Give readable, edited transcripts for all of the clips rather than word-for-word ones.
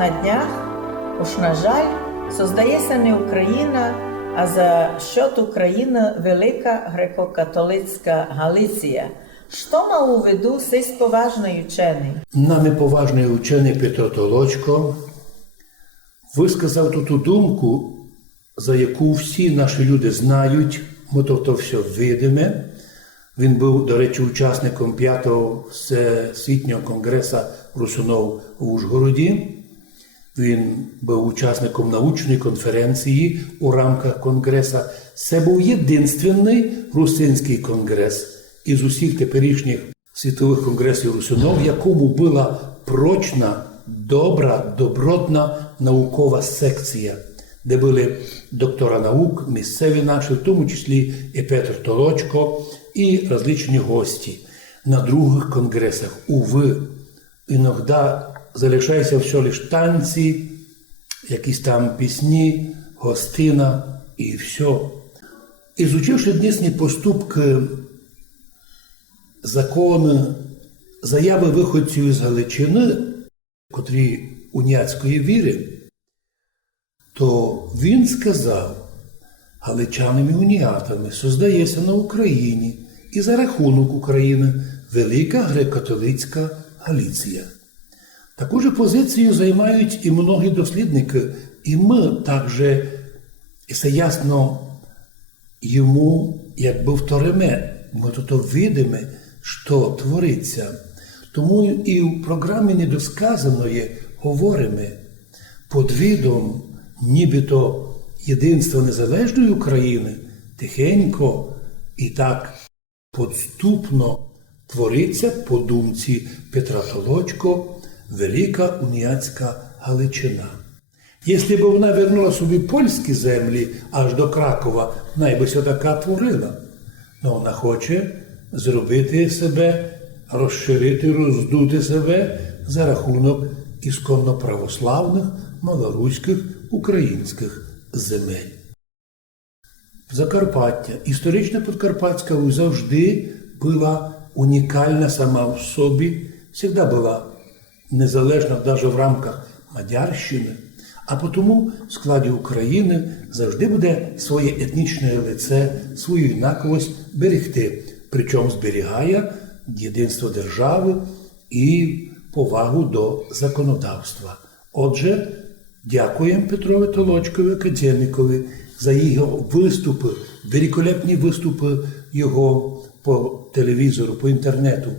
на днях, уж на жаль, создається не Україна, а за счет України Велика греко-католицька Галиція. Що мав у виду сей поважний учений? Нами поважний учений Петро Толочко висказав ту думку, за яку всі наші люди знають, бо то все видиме. Він був, до речі, учасником 5-го Всесвітнього конгресу русунов в Ужгороді. Він був учасником научної конференції у рамках конгресу. Це був єдинственний русинський конгрес із усіх теперішніх світових конгресів русунов, в якому була прочна, добра, добротна наукова секція, де були доктора наук, місцеві наші, в тому числі і Петр Толочко, і различні гості. На других конгресах, увы, іноді залишається все лише танці, якісь там пісні, гостина і все. Ізучивши днісні поступки, закони, заяви виходців із Галичини, котрі уніатської віри, то він сказав, галичанами уніатами создається на Україні і за рахунок України Велика греко-католицька Галиція. Таку ж позицію займають і многі дослідники, і ми також, це ясно йому, якби вториме, ми тут видимо, що твориться. Тому і в програмі недосказаної говоримо під видом нібито єдинства незалежної України тихенько і так підступно твориться по думці Петра Толочко Велика уніатська Галичина. Якщо б вона вернула собі польські землі аж до Кракова, найбися така творила. Но вона хоче зробити себе, розширити, роздути себе за рахунок ісконно православних, малоруських, українських земель. Закарпаття, історична Подкарпатська Русь завжди була унікальна сама в собі, завжди була незалежна навіть в рамках Мадярщини, а тому в складі України завжди буде своє етнічне лице, свою інаковість берегти, причому зберігає єдинство держави і повагу до законодавства. Отже, дякуємо Петрові Толочкові, академікові, за його виступи, великолепні виступи його по телевізору, по інтернету.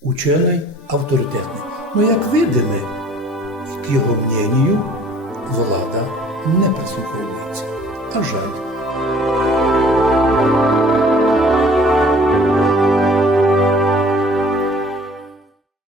Учений, авторитетний. Ну, як видимо, к його мнению влада не прислуховується. А жаль.